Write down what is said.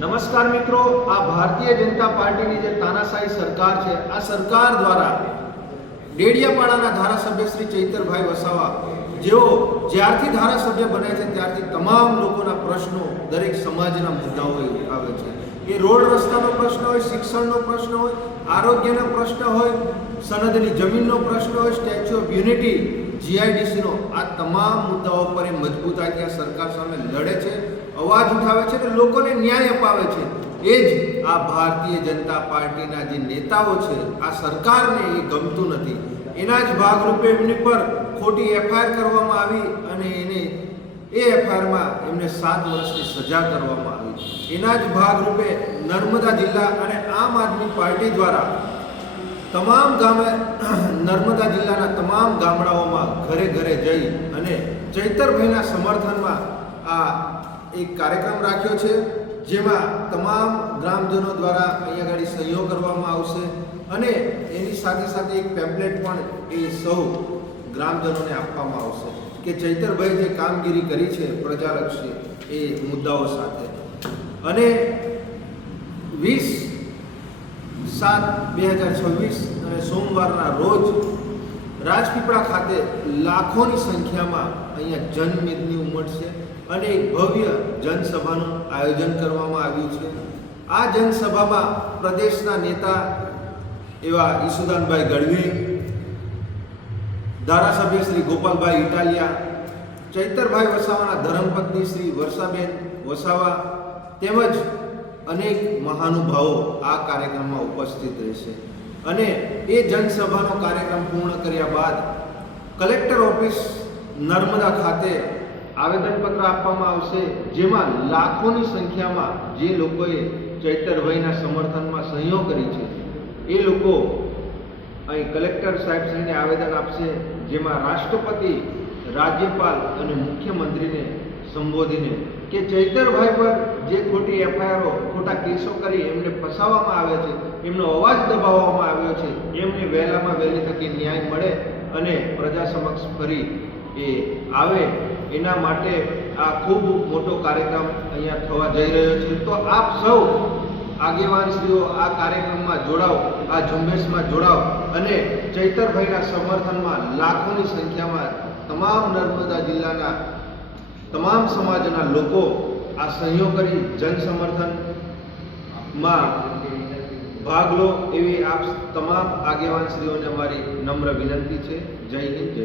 નમસ્કાર મિત્રો, આ ભારતીય જનતા પાર્ટીની જે તાનાશાહી સરકાર છે, આ સરકાર દ્વારા ડેડિયાપાડાના ધારાસભ્ય શ્રી ચૈતરભાઈ વસાવા જેઓ જ્યારથી ધારાસભ્ય બન્યા છે ત્યારથી તમામ લોકોના પ્રશ્નો, દરેક સમાજના મુદ્દાઓ આવે છે. એ રોડ રસ્તાનો પ્રશ્ન હોય, શિક્ષણનો પ્રશ્ન હોય, આરોગ્યનો પ્રશ્ન હોય, સનદની જમીનનો પ્રશ્ન હોય, સ્ટેચ્યુ ઓફ યુનિટી, જીઆઈડીસીનો, આ તમામ મુદ્દાઓ પર એ મજબૂતાઈથી આ સરકાર સામે લડે છે, અવાજ ઉઠાવે છે અને લોકોને ન્યાય અપાવે છે. એ જ આ ભારતીય જનતા પાર્ટીના જે નેતાઓ છે, આ સરકારને એ ગમતું નથી. એના જ ભાગરૂપે એમની પર ખોટી એફઆઈઆર કરવામાં આવી અને એ એફઆઈઆરમાં એમને 7 વર્ષની સજા કરવામાં આવી. એના જ ભાગરૂપે નર્મદા જિલ્લા અને આમ આદમી પાર્ટી દ્વારા તમામ નર્મદા જિલ્લાના તમામ ગામડાઓમાં ઘરે ઘરે જઈ અને ચૈતરભાઈના સમર્થનમાં આ એક કાર્યક્રમ રાખ્યો છે, જેમાં તમામ ગ્રામજનો દ્વારા અહીંયા આગળ સહીઓ કરવામાં આવશે અને એની સાથે સાથે એક પેમ્પલેટ પણ એ સૌ ગ્રામજનોને આપવામાં આવશે કે ચૈતરભાઈ જે કામગીરી કરી છે પ્રજાલક્ષી એ મુદ્દાઓ સાથે. અને 20/7/2026 અને સોમવારના રોજ રાજપીપળા ખાતે લાખોની સંખ્યામાં અહીંયા જનમેદની ઉમટશે અને એક ભવ્ય જનસભાનું આયોજન કરવામાં આવ્યું છે. આ જનસભામાં પ્રદેશના નેતા એવા ઈસુદાનભાઈ ગઢવી, ધારાસભ્ય શ્રી ગોપાલભાઈ ઇટાલિયા, ચૈતરભાઈ વસાવાના ધર્મપત્ની શ્રી વર્ષાબેન વસાવા તેમજ અનેક મહાનુભાવો આ કાર્યક્રમમાં ઉપસ્થિત રહેશે. અને એ જનસભાનો કાર્યક્રમ પૂર્ણ કર્યા બાદ કલેક્ટર ઓફિસ નર્મદા ખાતે આવેદનપત્ર આપવામાં આવશે, જેમાં લાખોની સંખ્યામાં જે લોકોએ ચૈતરભાઈના સમર્થનમાં સહીઓ કરી છે એ લોકો અહીં કલેક્ટર સાહેબશ્રીને આવેદન આપશે, જેમાં રાષ્ટ્રપતિ, રાજ્યપાલ અને મુખ્યમંત્રીને સંબોધીને કે ચૈતરભાઈ પર જે ખોટી એફઆઈઆરો, ખોટા કેસો કરી એમને ફસાવવામાં આવે છે, એમનો અવાજ દબાવવામાં આવ્યો છે, એમને વહેલામાં વહેલી તકે ન્યાય મળે અને પ્રજા સમક્ષ ફરી એ આવે, એના માટે આ ખૂબ મોટો કાર્યક્રમ અહીંયા થવા જઈ રહ્યો છે. તો આપ સૌ આગેવાનશ્રીઓ આ કાર્યક્રમમાં જોડાઓ, આ ઝુંબેશમાં જોડાઓ અને ચૈતરભાઈના સમર્થનમાં લાખોની સંખ્યામાં તમામ નર્મદા જિલ્લાના તમામ સમાજના લોકો આ સહયોગ કરી જન સમર્થનમાં ભાગ લો એવી આપ તમામ આગેવાનશ્રીઓને અમારી નમ્ર વિનંતી છે. જય હિન્દ, જય